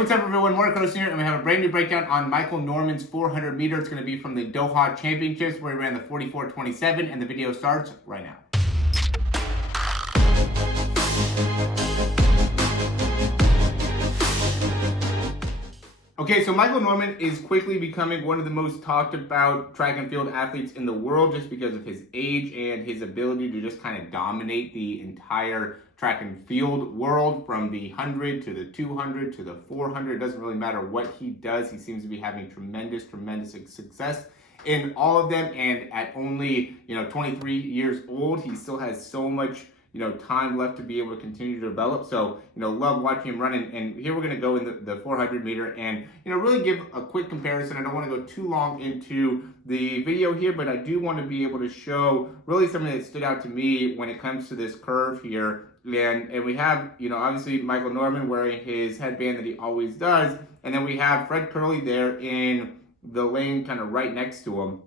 what's up everyone, Morey Croson here, and we have a brand new breakdown on Michael Norman's 400 meter. It's going to be from the DOHA Championships where he ran the 44:27, and the video starts right now. Okay, so Michael Norman is quickly becoming one of the most talked about track and field athletes in the world just because of his age and his ability to just kind of dominate the entire track and field world, from the 100 to the 200 to the 400. It doesn't really matter what he does. He seems to be having tremendous success in all of them. And at only, 23 years old, he still has so much time left to be able to continue to develop. So, love watching him run. And here we're going to go in the 400 meter and, really give a quick comparison. I don't want to go too long into the video here, but I do want to be able to show really something that stood out to me when it comes to this curve here. And we have, obviously Michael Norman wearing his headband that he always does. And then we have Fred Kerley there in the lane kind of right next to him.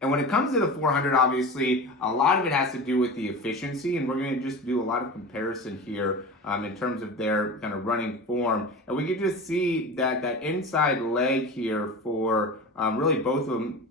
And when it comes to the 400, obviously, a lot of it has to do with the efficiency, and we're going to just do a lot of comparison here in terms of their kind of running form. And we can just see that inside leg here for really both of them,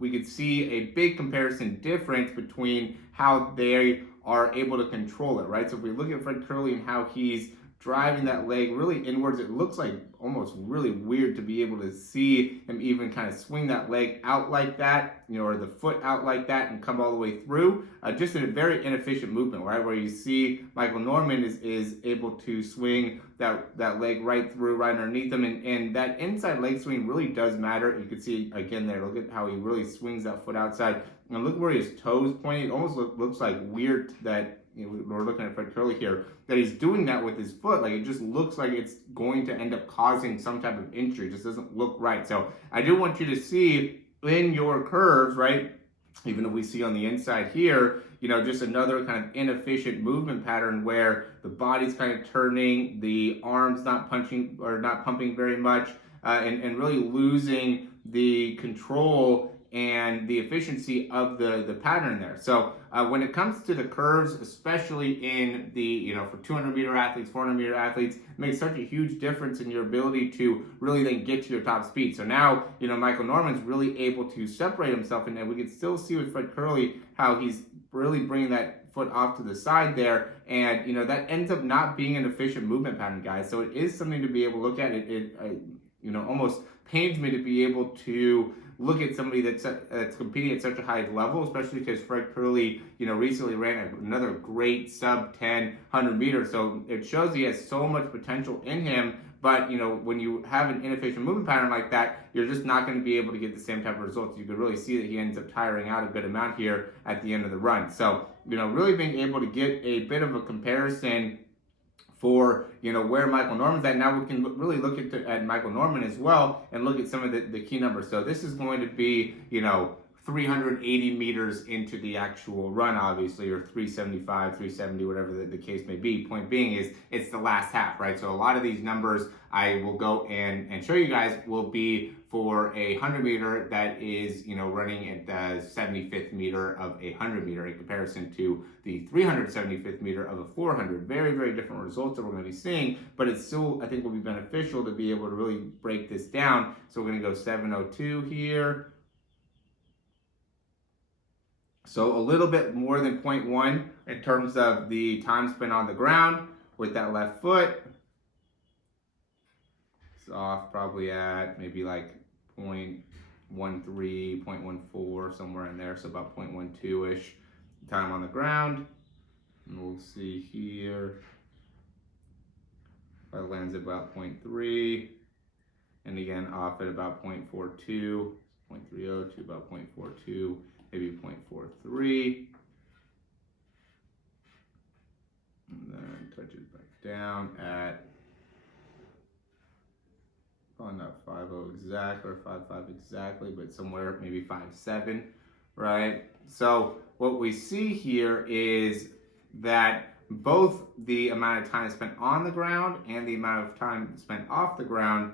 we could see a big comparison difference between how they are able to control it, right? So if we look at Fred Kerley and how he's driving that leg really inwards, it looks like almost really weird to be able to see him even kind of swing that leg out like that, or the foot out like that and come all the way through. Just a very inefficient movement, right? Where you see Michael Norman is able to swing that leg right through, right underneath him. And that inside leg swing really does matter. You can see again there, look at how he really swings that foot outside. And look where his toes pointing. It almost looks like weird that, we're looking at Fred Kerley here, that he's doing that with his foot. Like, it just looks like it's going to end up causing some type of injury. It just doesn't look right. So I do want you to see in your curves, right, even if we see on the inside here, just another kind of inefficient movement pattern where the body's kind of turning, the arms not punching or not pumping very much, and really losing the control and the efficiency of the pattern there. So when it comes to the curves, especially in the, for 200 meter athletes, 400 meter athletes, it makes such a huge difference in your ability to really then get to your top speed. So now, Michael Norman's really able to separate himself, and we can still see with Fred Kerley how he's really bringing that foot off to the side there, and that ends up not being an efficient movement pattern, guys. So it is something to be able to look at. It almost pains me to be able to look at somebody that's competing at such a high level, especially because Fred Kerley, recently ran another great sub 10 100 meters. So it shows he has so much potential in him. But, when you have an inefficient movement pattern like that, you're just not going to be able to get the same type of results. You could really see that he ends up tiring out a good amount here at the end of the run. So, really being able to get a bit of a comparison for where Michael Norman's at. Now we can really look at Michael Norman as well and look at some of the key numbers. So this is going to be 380 meters into the actual run, obviously, or 375, 370, whatever the case may be. Point being is it's the last half, right? So a lot of these numbers I will go and show you guys will be for a 100 meter that is, running at the 75th meter of a 100 meter in comparison to the 375th meter of a 400. Very, very different results that we're going to be seeing, but it still, I think, will be beneficial to be able to really break this down. So we're going to go 702 here. So a little bit more than 0.1 in terms of the time spent on the ground with that left foot. It's off probably at maybe like 0.13, 0.14, somewhere in there. So about 0.12-ish time on the ground. And we'll see here. That lands at about 0.3. And again, off at about 0.42, 0.30 to about 0.42. Maybe 0.43, and then touch it back down at probably not 5.0 exact or 5.5 exactly, but somewhere maybe 5.7, right? So what we see here is that both the amount of time spent on the ground and the amount of time spent off the ground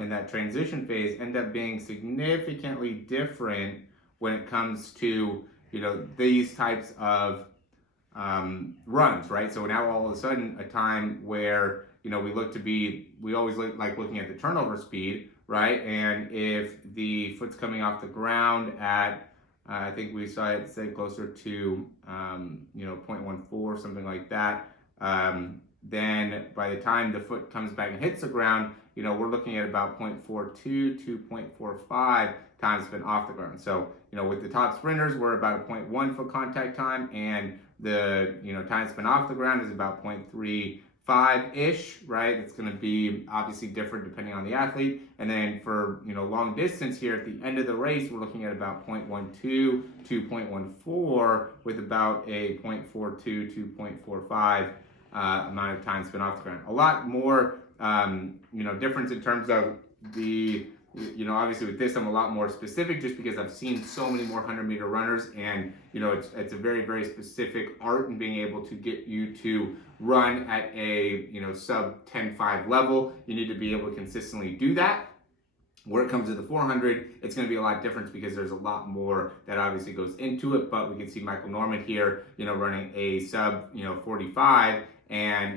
in that transition phase end up being significantly different when it comes to, these types of runs, right? So now all of a sudden a time where, we always like looking at the turnover speed, right? And if the foot's coming off the ground at, I think we saw it say closer to, 0.14, something like that. Then by the time the foot comes back and hits the ground, we're looking at about 0.42 to 0.45 time spent off the ground. So, with the top sprinters, we're about a 0.1 foot contact time, and the, time spent off the ground is about 0.35-ish, right? It's going to be obviously different depending on the athlete. And then for, long distance here at the end of the race, we're looking at about 0.12 to 0.14 with about a 0.42 to 0.45 amount of time spent off the ground. A lot more, difference in terms of the, obviously with this, I'm a lot more specific just because I've seen so many more 100-meter runners, and, it's a very, very specific art in being able to get you to run at a, sub 10.5 level. You need to be able to consistently do that. Where it comes to the 400, it's going to be a lot different because there's a lot more that obviously goes into it, but we can see Michael Norman here, running a sub, 45, and,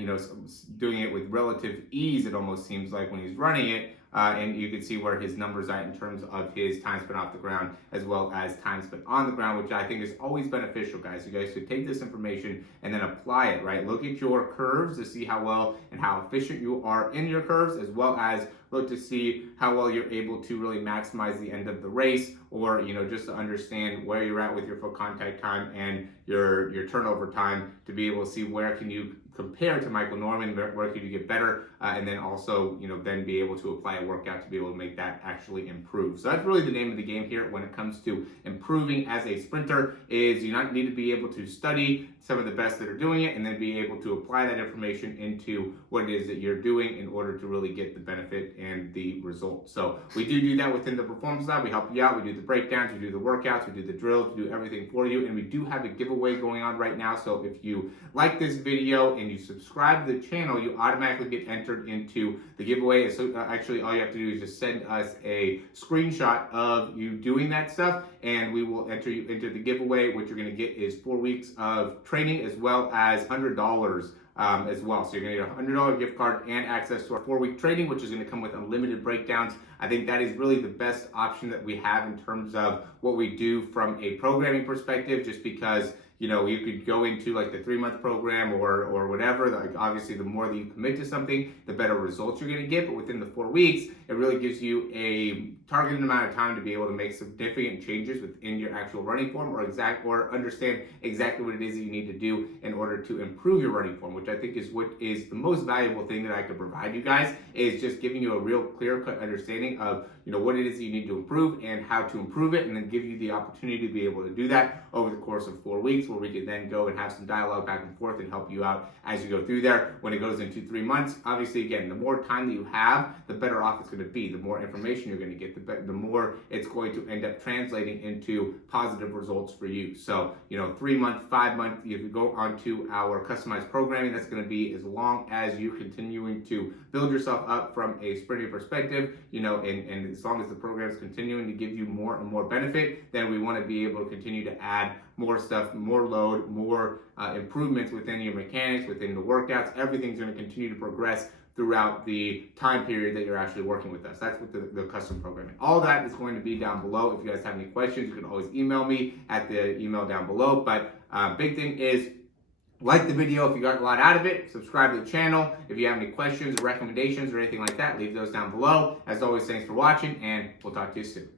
doing it with relative ease, it almost seems like when he's running it. And you can see where his numbers are in terms of his time spent off the ground as well as time spent on the ground, which I think is always beneficial, guys. You guys should take this information and then apply it, right? Look at your curves to see how well and how efficient you are in your curves, as well as look to see how well you're able to really maximize the end of the race, or, just to understand where you're at with your foot contact time and your turnover time, to be able to see where can you compare to Michael Norman, where can you get better, and then also, then be able to apply a workout to be able to make that actually improve. So that's really the name of the game here when it comes to improving as a sprinter, is you not need to be able to study some of the best that are doing it and then be able to apply that information into what it is that you're doing in order to really get the benefit and the result. So we do that within the Performance Lab. We help you out. We do the breakdowns, we do the workouts, we do the drills, we do everything for you, and we do have a giveaway going on right now. So if you like this video and you subscribe to the channel, you automatically get entered into the giveaway. So actually all you have to do is just send us a screenshot of you doing that stuff, and we will enter you into the giveaway. What you're going to get is 4 weeks of training as well as $100 as well. So you're going to get a $100 gift card and access to our 4-week training, which is going to come with unlimited breakdowns. I think that is really the best option that we have in terms of what we do from a programming perspective, just because you could go into like the 3-month program or whatever. Like obviously, the more that you commit to something, the better results you're going to get. But within the 4 weeks, it really gives you a targeted amount of time to be able to make significant changes within your actual running form, or understand exactly what it is that you need to do in order to improve your running form, which I think is what is the most valuable thing that I could provide you guys, is just giving you a real clear-cut understanding of what it is that you need to improve and how to improve it, and then give you the opportunity to be able to do that over the course of 4 weeks, where we can then go and have some dialogue back and forth and help you out as you go through there. When it goes into 3 months, obviously, again, the more time that you have, the better off it's going to be. The more information you're going to get, the more it's going to end up translating into positive results for you. So, 3-month, 5-month, if you go onto our customized programming, that's going to be as long as you continuing to build yourself up from a sprinting perspective, and as long as the program is continuing to give you more and more benefit, then we want to be able to continue to add more stuff, more load, more improvements within your mechanics, within the workouts. Everything's going to continue to progress throughout the time period that you're actually working with us. That's what the custom programming. All that is going to be down below. If you guys have any questions, you can always email me at the email down below. But big thing is, like the video if you got a lot out of it. Subscribe to the channel. If you have any questions or recommendations or anything like that, leave those down below. As always, thanks for watching, and we'll talk to you soon.